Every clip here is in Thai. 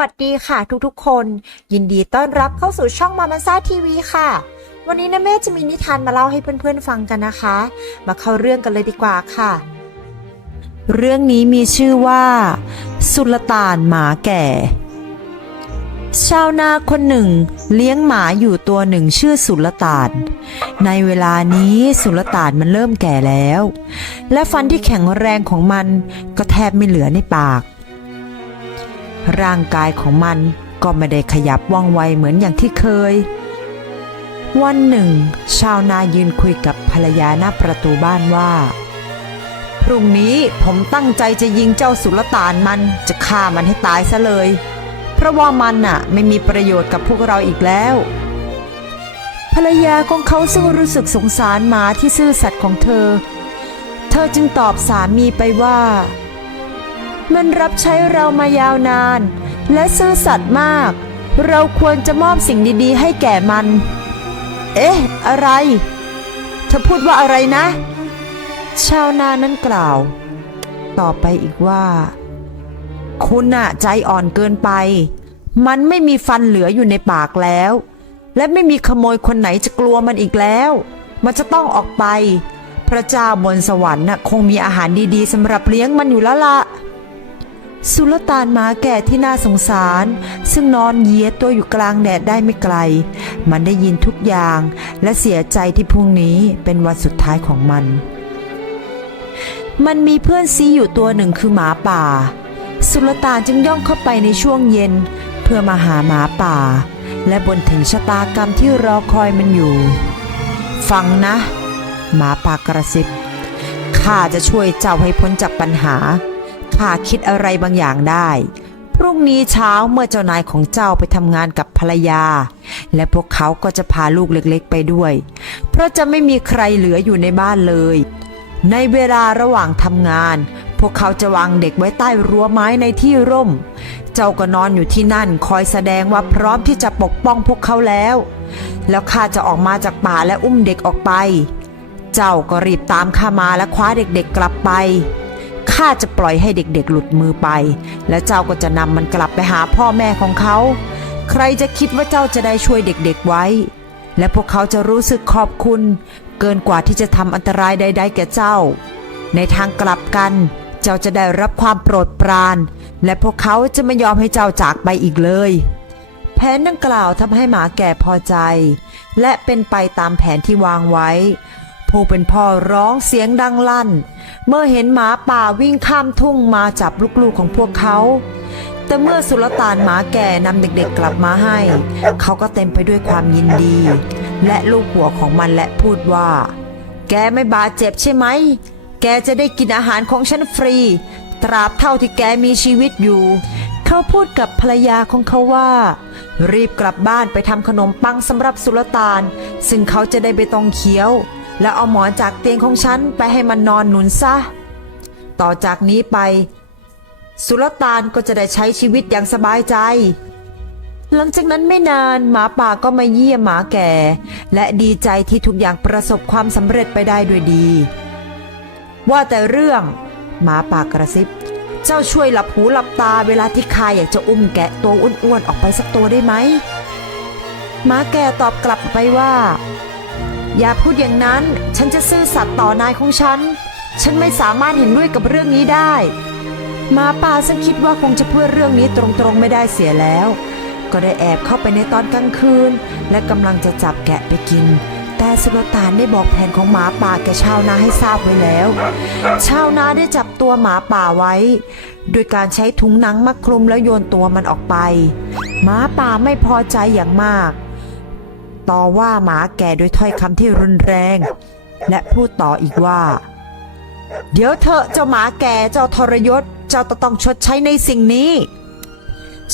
วัสดีค่ะทุกๆคนยินดีต้อนรับเข้าสู่ช่องมามันซ่าทีวีค่ะวันนี้นะแม่จะมีนิทานมาเล่าให้เพื่อนๆฟังกันนะคะมาเข้าเรื่องกันเลยดีกว่าค่ะเรื่องนี้มีชื่อว่าสุลต่านหมาแก่ชาวนาคนหนึ่งเลี้ยงหมาอยู่ตัวหนึ่งชื่อสุลต่านในเวลานี้สุลต่านมันเริ่มแก่แล้วและฟันที่แข็งแรงของมันก็แทบไม่เหลือในปากร่างกายของมันก็ไม่ได้ขยับว่องไวเหมือนอย่างที่เคยวันหนึ่งชาวนายืนคุยกับภรรยาหน้าประตูบ้านว่าพรุ่งนี้ผมตั้งใจจะยิงเจ้าสุลต่านมันจะฆ่ามันให้ตายซะเลยเพราะว่ามันน่ะไม่มีประโยชน์กับพวกเราอีกแล้วภรรยาของเขาซึ่งรู้สึกสงสารหมาที่ซื่อสัตย์ของเธอจึงตอบสามีไปว่ามันรับใช้เรามายาวนานและซื่อสัตย์มากเราควรจะมอบสิ่งดีๆให้แก่มันเอ๊ะอะไรเธอพูดว่าอะไรนะชาวนานั้นกล่าวต่อไปอีกว่าคุณน่ะใจอ่อนเกินไปมันไม่มีฟันเหลืออยู่ในปากแล้วและไม่มีขโมยคนไหนจะกลัวมันอีกแล้วมันจะต้องออกไปพระเจ้าบนสวรรค์น่ะคงมีอาหารดีๆสำหรับเลี้ยงมันอยู่แล้วล่ะสุลต่านหมาแก่ที่น่าสงสารซึ่งนอนเหยียดตัวอยู่กลางแดดได้ไม่ไกลมันได้ยินทุกอย่างและเสียใจที่พรุ่งนี้เป็นวันสุดท้ายของมันมีเพื่อนซีอยู่ตัวหนึ่งคือหมาป่าสุลต่านจึงย่องเข้าไปในช่วงเย็นเพื่อมาหาหมาป่าและบ่นถึงชะตากรรมที่รอคอยมันอยู่ฟังนะหมาป่ากระซิบข้าจะช่วยเจ้าให้พ้นจากปัญหาข้าคิดอะไรบางอย่างได้พรุ่งนี้เช้าเมื่อเจ้านายของเจ้าไปทำงานกับภรรยาและพวกเขาก็จะพาลูกเล็กๆไปด้วยเพราะจะไม่มีใครเหลืออยู่ในบ้านเลยในเวลาระหว่างทำงานพวกเขาจะวางเด็กไว้ใต้รั้วไม้ในที่ร่มเจ้าก็นอนอยู่ที่นั่นคอยแสดงว่าพร้อมที่จะปกป้องพวกเขาแล้วข้าจะออกมาจากป่าและอุ้มเด็กออกไปเจ้าก็รีบตามข้ามาและคว้าเด็กๆกลับไปข้าจะปล่อยให้เด็กๆหลุดมือไปและเจ้าก็จะนำมันกลับไปหาพ่อแม่ของเขาใครจะคิดว่าเจ้าจะได้ช่วยเด็กๆไว้และพวกเขาจะรู้สึกขอบคุณเกินกว่าที่จะทำอันตรายใดๆแก่เจ้าในทางกลับกันเจ้าจะได้รับความโปรดปรานและพวกเขาจะไม่ยอมให้เจ้าจากไปอีกเลยแผนดังกล่าวทำให้หมาแก่พอใจและเป็นไปตามแผนที่วางไว้ผู้เป็นพ่อร้องเสียงดังลั่นเมื่อเห็นหมาป่าวิ่งข้ามทุ่งมาจับลูกๆของพวกเขาแต่เมื่อสุลต่านหมาแก่นำเด็กๆกลับมาให้เขาก็เต็มไปด้วยความยินดีและลูกหัวของมันและพูดว่าแกไม่บาดเจ็บใช่ไหมแกจะได้กินอาหารของฉันฟรีตราบเท่าที่แกมีชีวิตอยู่เขาพูดกับภรรยาของเขาว่ารีบกลับบ้านไปทำขนมปังสำหรับสุลต่านซึ่งเขาจะได้ไม่ต้องเคี้ยวแล้วเอาหมอนจากเตียงของฉันไปให้มันนอนหนุนซะต่อจากนี้ไปสุลต่านก็จะได้ใช้ชีวิตอย่างสบายใจหลังจากนั้นไม่นานหมาป่าก็มาเยี่ยมหมาแก่และดีใจที่ทุกอย่างประสบความสำเร็จไปได้ด้วยดีว่าแต่เรื่องหมาป่ากระซิบเจ้าช่วยหลับหูหลับตาเวลาที่ข้าอยากจะอุ้มแกะตัวอ้วนๆออกไปสักตัวได้ไหมหมาแก่ตอบกลับไปว่าอย่าพูดอย่างนั้นฉันจะซื่อสัตย์ต่อนายของฉันไม่สามารถเห็นด้วยกับเรื่องนี้ได้หมาป่าซึ่งคิดว่าคงจะพูดเรื่องนี้ตรงๆไม่ได้เสียแล้วก็ได้แอบเข้าไปในตอนกลางคืนและกำลังจะจับแกะไปกินแต่สุลต่านได้บอกแผนของหมาป่าแก่ชาวนาให้ทราบไว้แล้วชาวนาได้จับตัวหมาป่าไว้โดยการใช้ถุงหนังมาคลุมแล้วโยนตัวมันออกไปหมาป่าไม่พอใจอย่างมากต่อว่าหมาแก่ด้วยถ้อยคำที่รุนแรงและพูดต่ออีกว่าเดี๋ยวเถอะเจ้าหมาแก่เจ้าทรยศเจ้าต้องชดใช้ในสิ่งนี้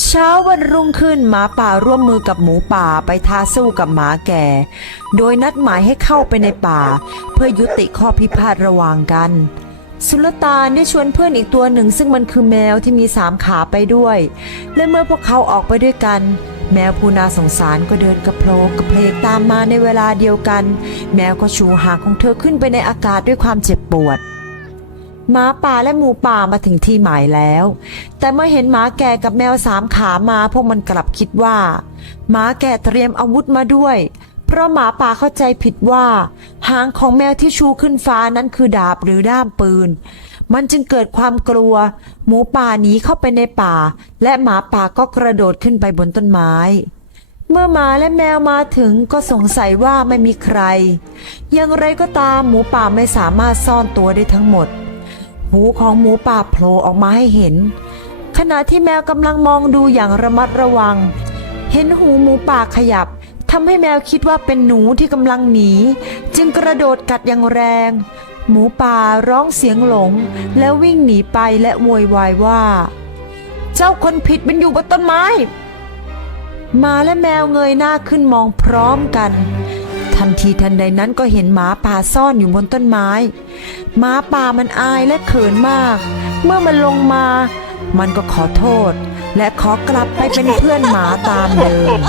เช้าวันรุ่งขึ้นหมาป่าร่วมมือกับหมูป่าไปท้าสู้กับหมาแก่โดยนัดหมายให้เข้าไปในป่าเพื่อยุติข้อพิพาทระหว่างกันสุลต่านได้ชวนเพื่อนอีกตัวหนึ่งซึ่งมันคือแมวที่มี3 ขาไปด้วยและเมื่อพวกเขาออกไปด้วยกันแมวผู้น่าสงสารก็เดินกระโผลกกระเพลกตามมาในเวลาเดียวกันแมวก็ชูหางของเธอขึ้นไปในอากาศด้วยความเจ็บปวด หมาป่าและหมูป่ามาถึงที่หมายแล้ว แต่เมื่อเห็นหมาแก่กับแมว3 ขามาพวกมันกลับคิดว่าหมาแก่เตรียมอาวุธมาด้วย เพราะหมาป่าเข้าใจผิดว่าหางของแมวที่ชูขึ้นฟ้านั้นคือดาบหรือด้ามปืน มันจึงเกิดความกลัว หมูป่าหนีเข้าไปในป่า และหมาป่าก็กระโดดขึ้นไปบนต้นไม้ เมื่อหมาและแมวมาถึงก็สงสัยว่าไม่มีใคร อย่างไรก็ตามหมูป่าไม่สามารถซ่อนตัวได้ทั้งหมด หูของหมูป่าโผล่ออกมาให้เห็น ขณะที่แมวกำลังมองดูอย่างระมัดระวัง เห็นหูหมูป่าขยับทำให้แมวคิดว่าเป็นหนูที่กำลังหนีจึงกระโดดกัดอย่างแรง หมูป่าร้องเสียงหลงแล้ววิ่งหนีไปและโวยวายว่าเจ้าคนผิดมันอยู่บนต้นไม้หมาและแมวเงยหน้าขึ้นมองพร้อมกันทันทีทันใดนั้นก็เห็นหมาป่าซ่อนอยู่บนต้นไม้หมาป่ามันอายและเขินมากเมื่อมันลงมามันก็ขอโทษและขอกลับไปเป็นเพื่อนหมาตามเดิม